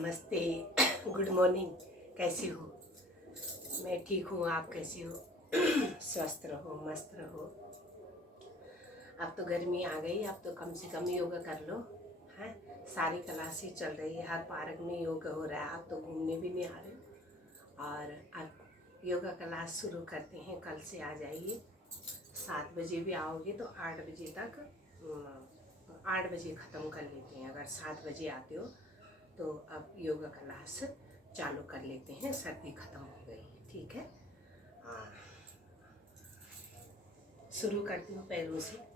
नमस्ते। Good morning. कैसी हो? मैं ठीक हूँ, आप कैसी हो? स्वस्थ रहो, मस्त रहो। अब तो गर्मी आ गई, अब तो कम से कम योगा कर लो। हैं, सारी क्लासेस चल रही है, हर पार्क में योगा हो रहा है। आप तो घूमने भी नहीं आ रहे हो। और अब योगा क्लास शुरू करते हैं, कल से आ जाइए। 7 बजे भी आओगे तो 8 बजे तक 8 बजे ख़त्म कर लेते हैं। अगर 7 बजे आते हो तो अब योगा क्लास चालू कर लेते हैं। सर्दी ख़त्म हो गई, ठीक है। हाँ, शुरू करती हूँ पैरों से।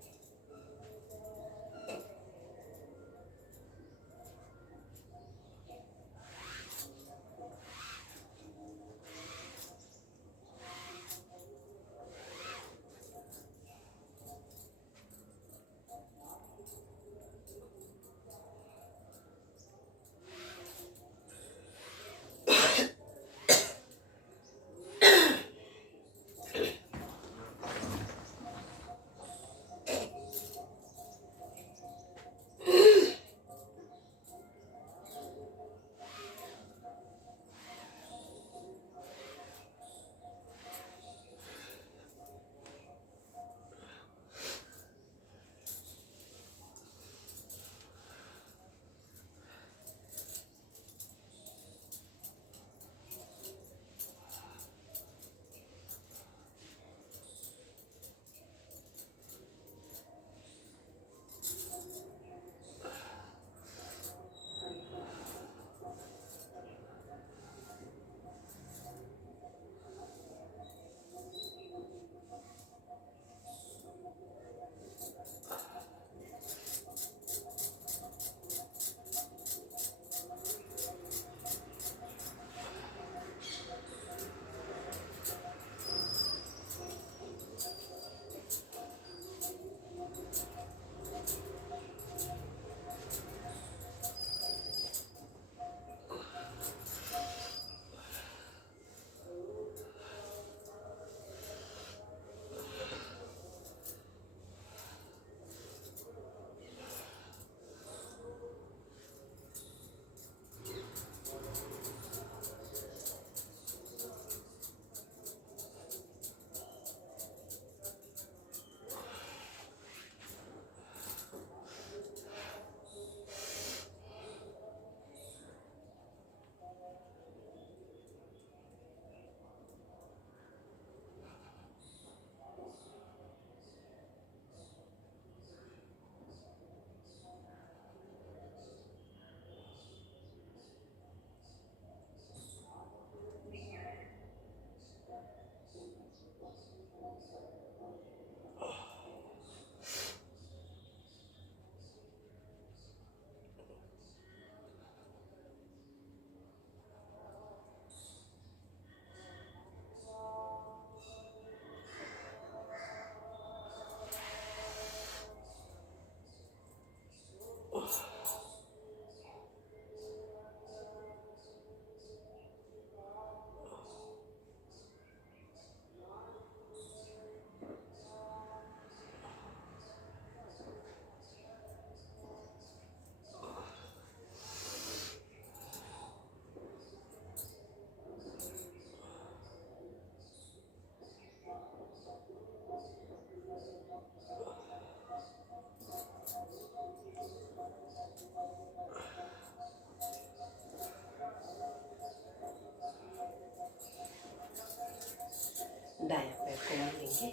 दायां पैर को मोड़ेंगे,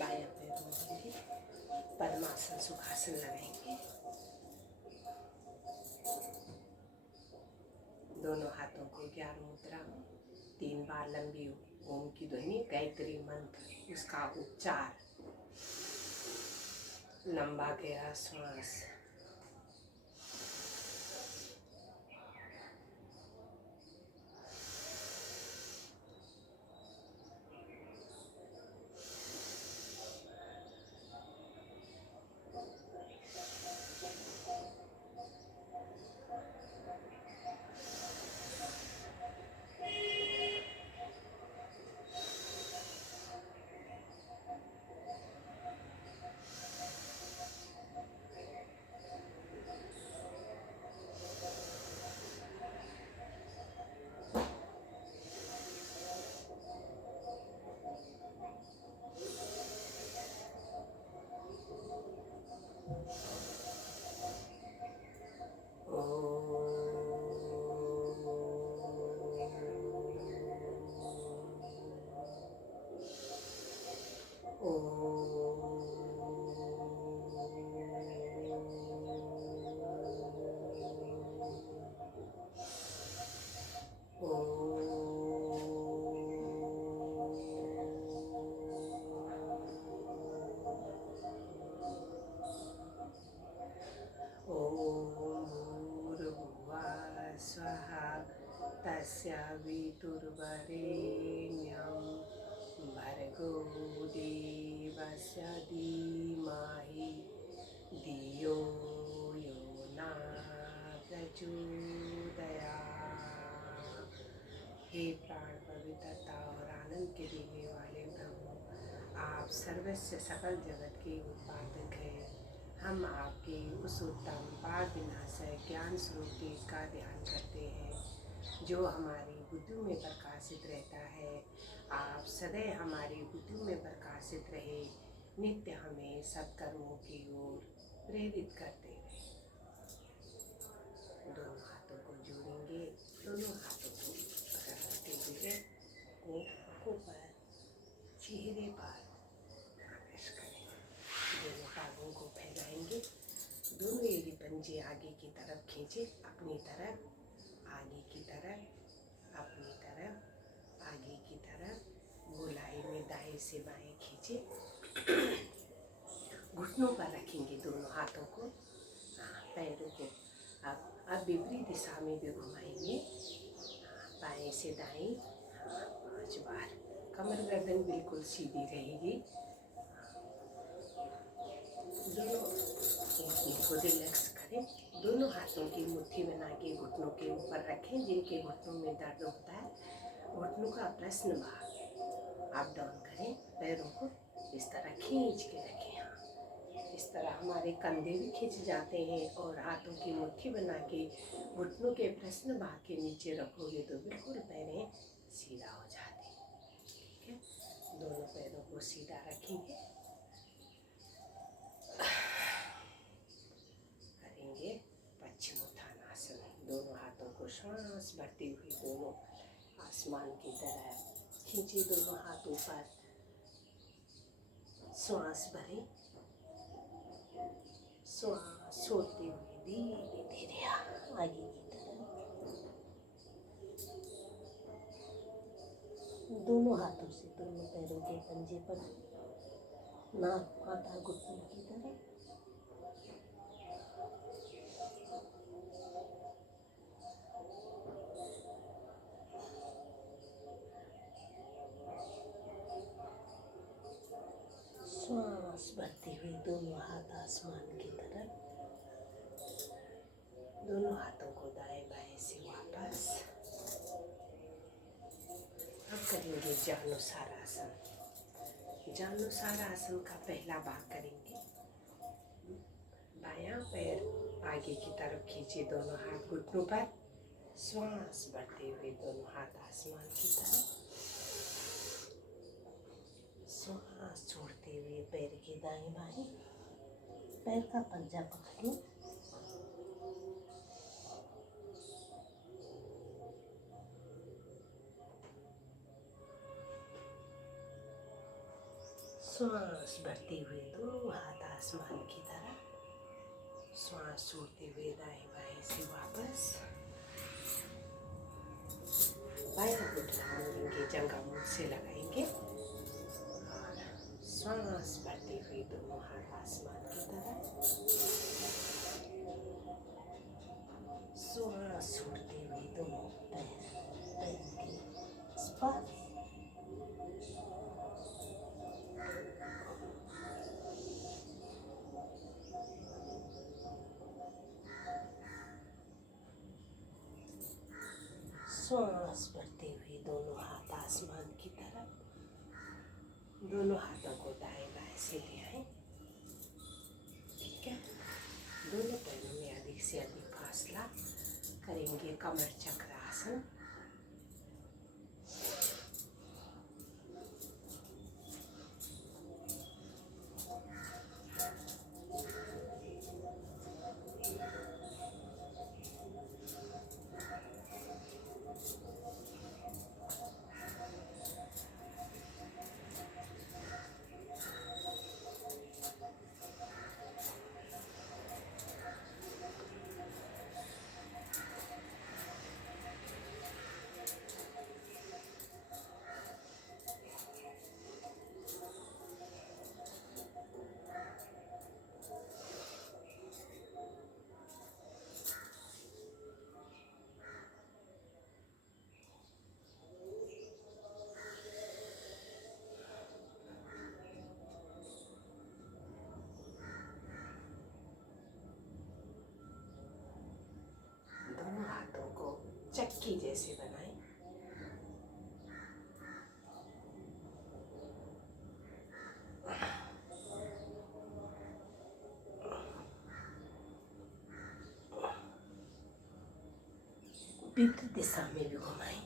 बायां पैर मोड़ेंगे, पद्मासन सुखासन लगाएंगे। दोनों हाथों को 11 मुद्रा में 3 बार लंबी ओम की ध्वनि, गायत्री मंत्र, उसका उच्चार, लंबा गहरा श्वास। सवितुर्वरेण्यं भर्गो देवस्य धीमहि धियो यो न प्रचोदयात्। हे प्राण पवित्रता और आनंद के देने वाले प्रभु, आप सर्वस्व सकल जगत के उत्पादक हैं। हम आपके उस उत्तम पाप विनाशक ज्ञान स्वरूप तेज का ध्यान करते हैं जो हमारी बुद्धि में प्रकाशित रहता है। आप सदैव हमारी बुद्धि में प्रकाशित रहे, नित्य हमें सत्कर्मों की ओर प्रेरित करते रहे। दोनों हाथों को जोड़ेंगे, दोनों हाथों को पकड़ते हुए आंखों पर, चेहरे पर मालिश करेंगे। दोनों टांगों को फैलाएंगे, दोनों एड़ी पंजे आगे की तरफ खींचे, अपनी तरफ, आगे की तरफ, अपनी तरफ, आगे की तरफ, गोलाई में दाएं से बाएं खींचे। घुटनों पर रखेंगे दोनों हाथों को, पैरों को अब विपरीत दिशा में भी घुमाएंगे, बाएं से दाएं 5 बार। कमर गर्दन बिल्कुल सीधी रहेगी। दोनों घुटनों को रिलैक्स करें। दोनों हाथों की मुट्ठी बना के घुटनों के ऊपर रखें। जिनके घुटनों में दर्द होता है, घुटनों का प्रश्न भाग अप डाउन करें। पैरों को इस तरह खींच के रखें। इस तरह हमारे कंधे भी खिंच जाते हैं और हाथों की मुट्ठी बना के घुटनों के प्रश्न भाग के नीचे रखोगे तो बिल्कुल पैरें सीधा हो जाते हैं। ठीक है, दोनों पैरों को सीधा रखेंगे। करेंगे पश्चिमोत्थानासन। दोनों हाथों को श्वास भरती हुई दोनों आसमान की तरह खींचे। दोनों हाथों पर श्वास भरें, श्वास छोड़ते हुए धीरे धीरे आगे की तरफ। दोनों हाथों से दोनों पैरों के पंजे पर नाक माथा घुटनों की तरफ। श्वास भरते हुए दोनों हाथ आसमान की तरफ। दोनों हाथों को दाएं बाएं से वापस। अब करेंगे जानुसार आसन। जानुसार आसन का पहला भाग करेंगे। बायां पैर आगे की तरफ खींचे, दोनों हाथ घुटनों पर, श्वास भरते हुए दोनों हाथ आसमान की तरफ। श्वास छोड़ते हुए पैर के दाएं बाएं, पैर का पंजा पकड़ लो। श्वास भरते हुए दोनों हाथ आसमान की तरफ। श्वास छोड़ते हुए दाएं बाएं से वापस। बायां घुटना मोड़ेंगे, जंघा मुंह से लगाएंगे और श्वास भरते हुए दोनों हाथ आसमान की तरफ। श्वास छोड़ते हुए दोनों पैर के स्पर्श। श्वास भरते हुए दोनों हाथ आसमान की तरफ। दोनों हाथों को दाएं बाएं से ले आए। ठीक है, दोनों पैरों में अधिक से अधिक फासला करेंगे। कमर चक्र आसन। चक्की जैसे बनाएं। विपरीत दिशा में भी घुमाएं।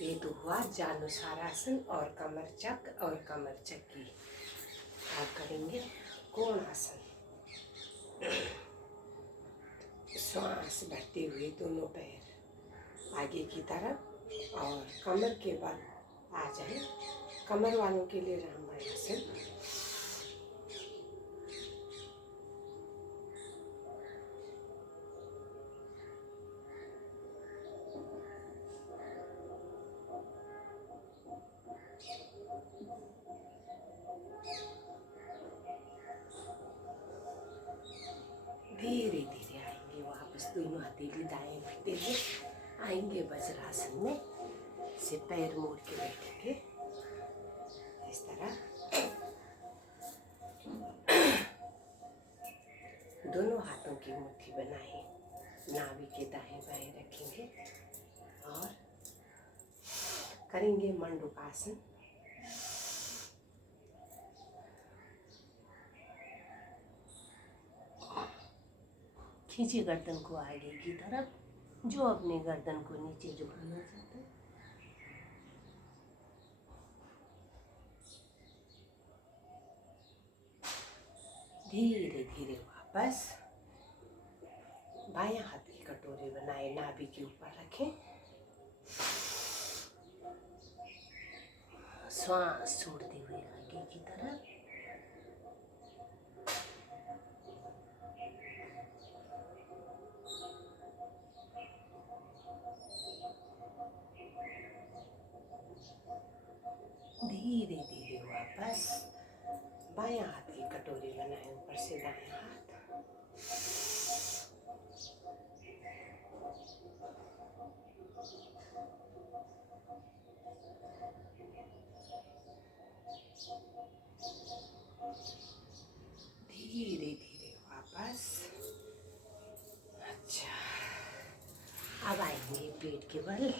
ये तो हुआ जानुसारासन और कमर चक और कमर चक्की। आप करेंगे कोणासन। श्वास भरते हुए दोनों पैर आगे की तरफ और कमर के बल आ जाए। कमर वालों के लिए रामबाण आसन। धीरे धीरे आएंगे वापस, दोनों हथेली दाएं पीछे हुए आएंगे वज्रासन में। से पैर मोड़ के बैठेंगे इस तरह। दोनों हाथों की मुट्ठी बनाएं, नाभि के दाएं बाएं रखेंगे और करेंगे मंडूकासन। खींचिए गर्दन को आगे की तरफ, जो अपने गर्दन को नीचे झुकाना चाहते हैं। धीरे धीरे वापस बायां हाथ की कटोरी बनाए, नाभि के ऊपर रखें। श्वास छोड़ते हुए आगे की तरफ। धीरे धीरे वापस बायां हाथ की कटोरी बनाए, ऊपर से दायां हाथ। धीरे धीरे वापस। अच्छा, अब आएंगे पेट के बल।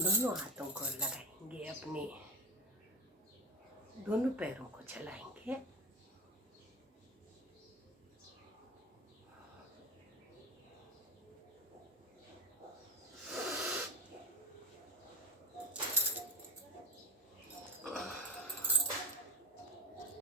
दोनों हाथों को लगाएंगे, अपने दोनों पैरों को चलाएंगे।